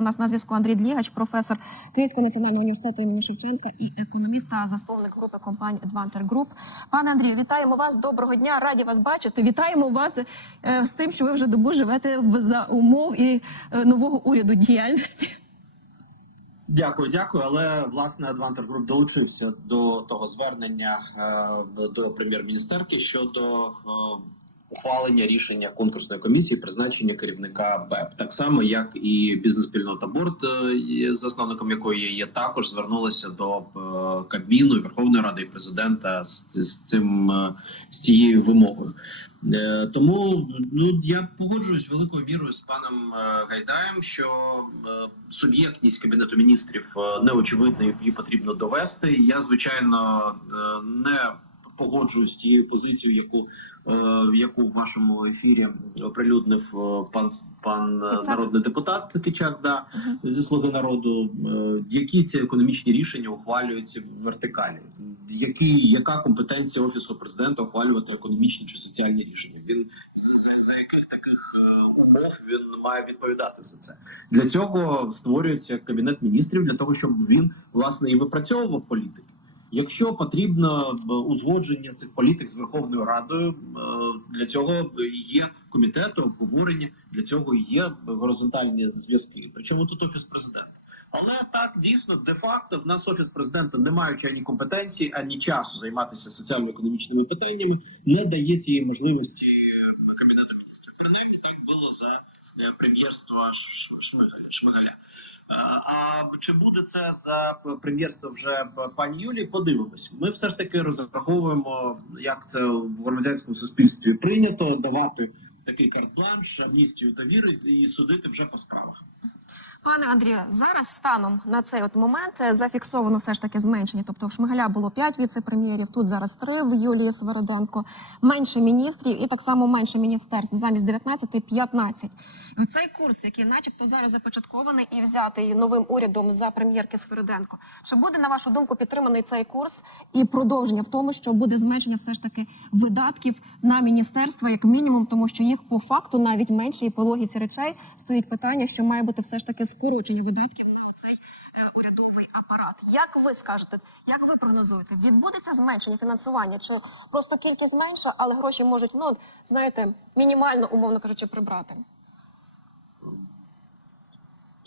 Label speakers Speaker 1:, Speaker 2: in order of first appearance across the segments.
Speaker 1: У нас на зв'язку Андрій Длігач, професор Київського національного університету імені Шевченка і економіст та засновник групи компанії Advanter Group. Пане Андрію, вітаємо вас. Доброго дня. Раді вас бачити. Вітаємо вас е, з тим, що ви вже добу живете в за умов і е, нового уряду діяльності.
Speaker 2: Дякую, дякую. Але власне Advanter Group долучився до того звернення е, до прем'єр-міністерки щодо ухвалення рішення конкурсної комісії призначення керівника БЕП, так само як і бізнес-спільнота борт, е, засновником якої є, також звернулася до е, Кабміну, Верховної Ради і президента з, з цим е, з цією вимогою. Тому ну я погоджуюсь великою мірою з паном Гайдаєм, що суб'єктність кабінету міністрів неочевидна і потрібно довести. Я звичайно не погоджуюсь з тією позицією, яку е, яку в вашому ефірі оприлюднив е, пан пан е,
Speaker 1: Кицак.
Speaker 2: народний депутат Кичак, да зі слуги народу. Е, Які ці економічні рішення ухвалюються в вертикалі? Які яка компетенція офісу президента ухвалювати економічні чи соціальні рішення? Він за, за яких таких е, умов він має відповідати за це? Для цього створюється кабінет міністрів для того, щоб він власне і випрацьовував політики. Якщо потрібно узгодження цих політик з Верховною Радою, е, для цього є комітети, обговорення, для цього є горизонтальні зв'язки. Причому тут офіс президента. Але так дійсно де-факто в нас офіс президента, не маючи ані компетенції, ані часу займатися соціально-економічними питаннями, не дає цієї можливості е, кабінету міністрів. Принаймні так було за е, прем'єрства Шмигаля. А чи буде це за прем'єрство вже пані Юлії? Подивимось. Ми все ж таки розраховуємо, як це в громадянському суспільстві прийнято давати такий карт-бланш, амністію довіри і судити вже по справах.
Speaker 1: Пане Андрію, зараз станом на цей от момент е, зафіксовано все ж таки зменшення. Тобто в Шмигаля було 5 віце-прем'єрів, тут зараз 3 в Юлії Свериденко, менше міністрів і так само менше міністерств, замість 19 – 15. Цей курс, який начебто зараз започаткований і взятий новим урядом за прем'єрки Свериденко, чи буде, на вашу думку, підтриманий цей курс і продовження в тому, що буде зменшення все ж таки видатків на міністерства, як мінімум, тому що їх по факту навіть менше, і по логіці речей стоїть питання, що має бути все ж таки скорочення видатків на цей е, урядовий апарат. Як ви скажете, як ви прогнозуєте, відбудеться зменшення фінансування, чи просто кількість менша, але гроші можуть, ну знаєте, мінімально, умовно кажучи, прибрати?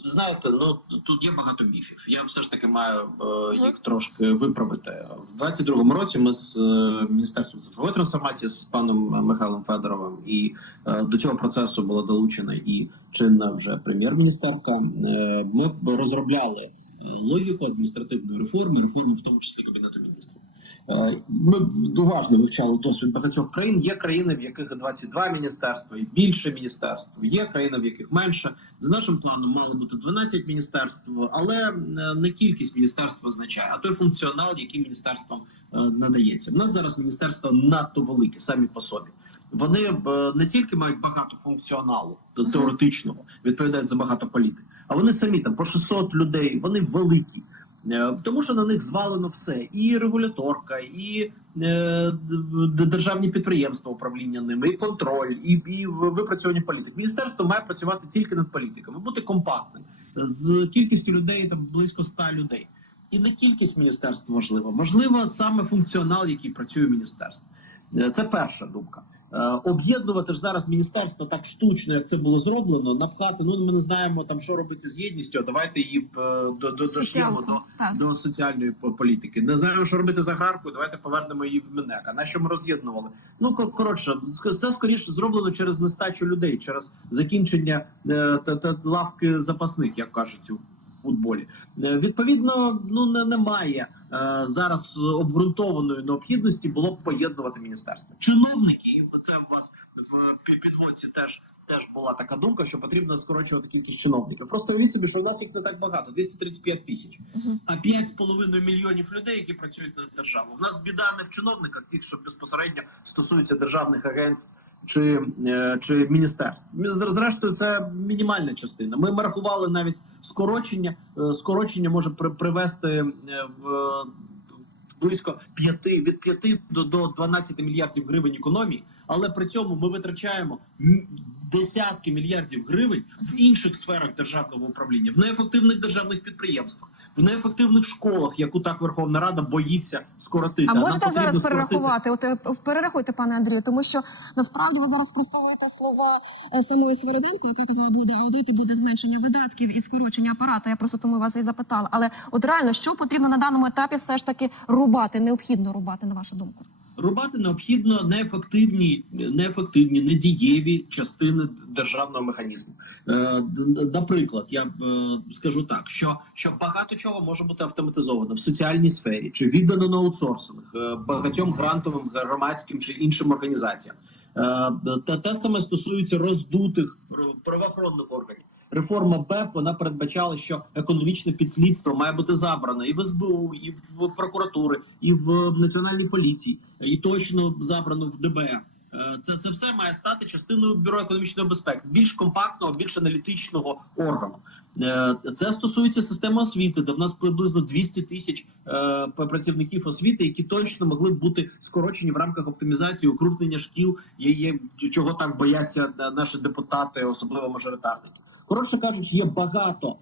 Speaker 2: Знаєте, ну тут є багато міфів. Я все ж таки маю е, їх трошки виправити. В 22-му році ми з е, міністерством цифрової трансформації з паном Михайлом Федоровим, і е, до цього процесу була долучена і чинна вже прем'єр-міністерка. Е, ми розробляли логіку адміністративної реформи, реформи в тому числі кабінету міністрів. Е, Ми уважно вивчали досвід багатьох країн. Є країни, в яких 22 міністерства і більше міністерств. Є країни, в яких менше. З нашим планом мало бути 12 міністерств, але е, не кількість міністерств визначає, а той функціонал, який міністерствам е, надається. У нас зараз міністерства надто великі самі по собі. Вони не тільки мають багато функціоналу теоретичного, відповідають за багато політик, а вони самі там по 600 людей. Вони великі. Е, Тому що на них звалено все: і регуляторка, і е, державні підприємства управління ними, і контроль, і, і випрацювання політик. Міністерство має працювати тільки над політиками, бути компактним з кількістю людей там близько 100 людей. І не кількість міністерств важлива, важливо саме функціонал, який працює в міністерстві. Е, Це перша думка. Е, Об'єднувати ж зараз міністерство так штучно, як це було зроблено, напхати. Ну ми не знаємо там, що робити з єдністю. а Давайте її е, до, до, дош'ємо до, до соціальної політики. Не знаємо, що робити з аграркою. Давайте повернемо її в МНЕК. А на що ми роз'єднували? Ну ко- коротше, це скоріше зроблено через нестачу людей, через закінчення е, та, та лавки запасних, як кажуть футболі. Е, Відповідно, ну не немає е, зараз обґрунтованої необхідності було б поєднувати міністерство. Чиновники, і це у вас в підводці теж. Теж була така думка, що потрібно скорочувати кількість чиновників. Просто уявіть собі, що в нас їх не так багато 235 тисяч, а 5,5 мільйонів людей, які працюють на державу. У нас біда не в чиновниках, тих, що безпосередньо стосуються державних агентств чи, е, чи міністерств. Зрештою, це мінімальна частина. Ми рахували навіть скорочення. Е, Скорочення може при- привести е, в близько 5, від 5 до, до 12 мільярдів гривень економії. Але при цьому ми витрачаємо десятки мільярдів гривень в інших сферах державного управління, в неефективних державних підприємствах, в неефективних школах, яку так Верховна Рада боїться скоротити.
Speaker 1: А можете зараз
Speaker 2: скоротити-
Speaker 1: перерахувати? От е, перерахуйте, пане Андрію, тому що насправді ви зараз спростовуєте слова е, самої Свириденко, яка казала, буде аудит і буде зменшення видатків і скорочення апарату. Я просто тому вас і запитала. Але от реально, що потрібно на даному етапі все ж таки рубати, необхідно рубати, на вашу думку?
Speaker 2: Рубати необхідно неефективні, неефективні, недієві частини державного механізму. Е, Наприклад, я е, скажу так, що, що багато чого може бути автоматизовано в соціальній сфері чи віддано на аутсорсинг е, багатьом грантовим громадським чи іншим організаціям. Та те саме стосується роздутих пр- правоохоронних органів. Реформа БЕП вона передбачала, що економічне підслідство має бути забрано і в СБУ, і в прокуратури, і в національній поліції, і точно забрано в ДБР. Е, Це, це все має стати частиною бюро економічної безпеки, більш компактного, більш аналітичного органу. Е, Це стосується системи освіти, де в нас приблизно 200 тисяч е, працівників освіти, які точно могли б бути скорочені в рамках оптимізації, укрупнення шкіл, чого так бояться наші депутати, особливо мажоритарники. Коротше кажучи, є багато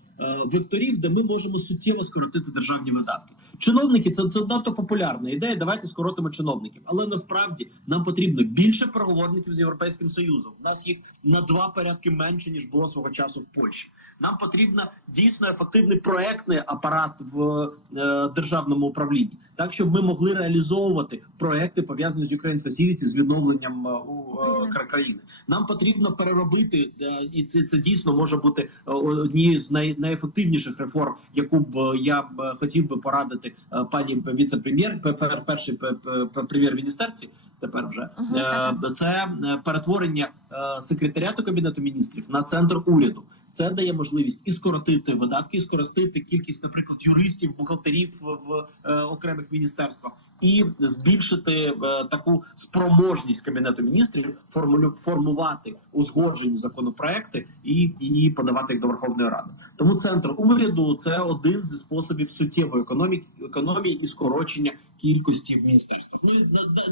Speaker 2: векторів, де ми можемо суттєво скоротити державні видатки. Чиновники це, це надто популярна ідея. Давайте скоротимо чиновників. Але насправді нам потрібно більше переговорників з європейським союзом. У нас їх на два порядки менше ніж було свого часу в Польщі. Нам потрібно дійсно ефективний проектний апарат в е, державному управлінні, так щоб ми могли реалізовувати проекти пов'язані з Ukraine Facility, з відновленням е, у е, країни. Нам потрібно переробити, е, і це, це дійсно може бути е, однією з най, найефективніших реформ, яку б е, я б е, хотів би порадити е, пані віце-прем'єр, пе- перший пе- пе- пе- прем'єр-міністерці. Тепер вже це перетворення секретаріату кабінету міністрів на центр уряду. Це дає можливість і скоротити видатки, і скоротити кількість, наприклад, юристів, бухгалтерів в е, окремих міністерствах, і збільшити е, таку спроможність кабінету міністрів формулю формувати узгоджені законопроекти і, і подавати їх до Верховної Ради. Тому центр уряду це один зі способів суттєвої економіки економії і скорочення кількості в міністерствах. Ну і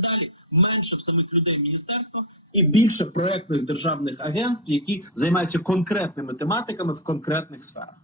Speaker 2: далі менше в самих людей в міністерствах і більше проектних державних агентств, які займаються конкретними тематиками в конкретних сферах.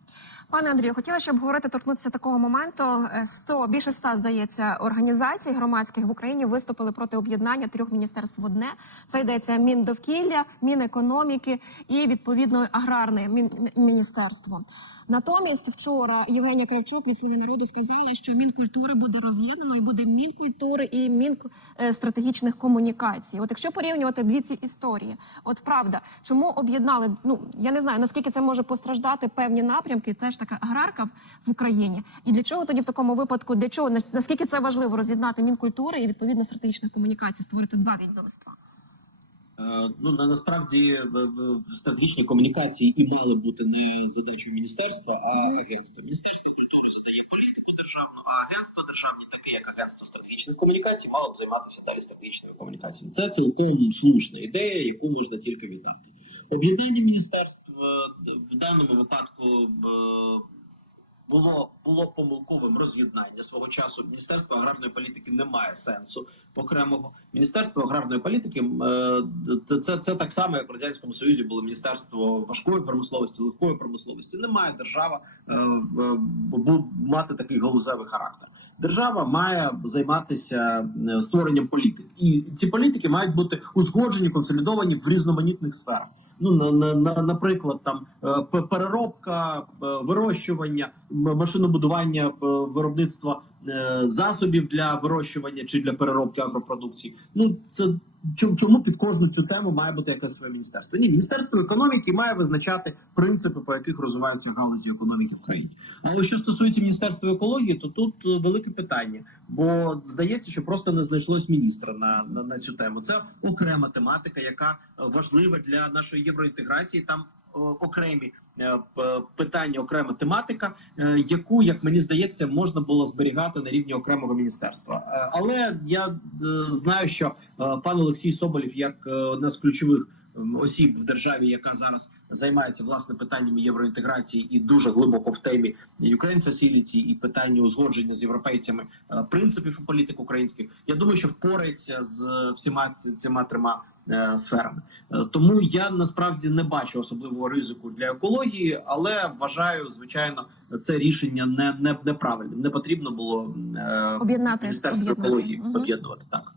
Speaker 1: Пане Андрію, хотіла ще обговорити торкнутися такого моменту. Е, 100, більше ста, здається, організацій громадських в Україні виступили проти об'єднання трьох міністерств в одне. Це йдеться Міндовкілля, Мінекономіки і відповідно аграрне міністерство. Натомість вчора Євгенія Кравчук від Слуги народу сказала, що Мінкультури буде роз'єднано і буде Мінкультури і Мінстратегічних комунікацій. От якщо порівнювати дві ці історії, от правда, чому об'єднали? Ну я не знаю наскільки це може постраждати певні напрямки, теж така аграрка в- Україні. І для чого тоді в такому випадку? Для чого наскільки це важливо роз'єднати Мінкультури і відповідно стратегічних комунікацій, створити два відомства?
Speaker 2: Е, Ну на насправді стратегічні комунікації і мали бути не задачою міністерства, а агентства. Міністерство культури задає політику державну, а агентство державні, таке як агентство стратегічних комунікацій, мало б займатися далі стратегічними комунікаціями. Це цілком слушна ідея, яку можна тільки вітати. Об'єднання міністерств е, в даному випадку було було помилковим роз'єднання свого часу. Міністерство аграрної політики не має сенсу окремого. Міністерство аграрної політики е, це, це так само, як в радянському союзі було міністерство важкої промисловості, легкої промисловості. Не має держава е, мати такий галузевий характер. Держава має займатися створенням політик, і ці політики мають бути узгоджені, консолідовані в різноманітних сферах. Ну на, на, на наприклад, там е, переробка, е, вирощування, машинобудування, виробництво е, засобів для вирощування чи для переробки агропродукції. Ну це чому, під кожну цю тему має бути якесь своє міністерство? Ні, міністерство економіки має визначати принципи, по яких розвиваються галузі економіки в країні. А ось що стосується міністерства екології, то тут е, велике питання, бо здається, що просто не знайшлось міністра на, на, на цю тему. Це окрема тематика, яка е, важлива для нашої євроінтеграції. Там окремі е, п- питання, окрема тематика, е, яку, як мені здається, можна було зберігати на рівні окремого міністерства. Е, Але я е, знаю, що е, пан Олексій Соболєв, як е, одна з ключових осіб в державі, яка зараз займається власне питаннями євроінтеграції і дуже глибоко в темі Ukraine Facility і питання узгодження з європейцями е, принципів і політик українських. Я думаю, що впорається з всіма ці- цими трьома е, сферами. Е, Тому я насправді не бачу особливого ризику для екології, але вважаю, звичайно, це рішення не, не неправильним. Не потрібно було е,
Speaker 1: Об'єднати,
Speaker 2: міністерство екології об'єднувати так.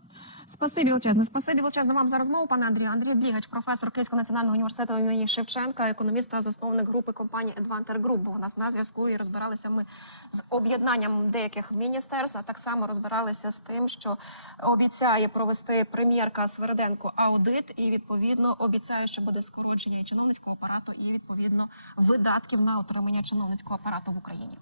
Speaker 1: Спасибі величезне. Спасибі величезне вам за розмову, пане Андрію. Андрій Дрігач, професор Київського національного університету імені Шевченка, економіст та засновник групи компанії Advanter Group. Був у нас на зв'язку і розбиралися ми з об'єднанням деяких міністерств. А так само розбиралися з тим, що обіцяє провести прем'єрка Свереденко аудит, і відповідно обіцяє, що буде скорочення чиновницького апарату, і відповідно видатків на отримання чиновницького апарату в Україні.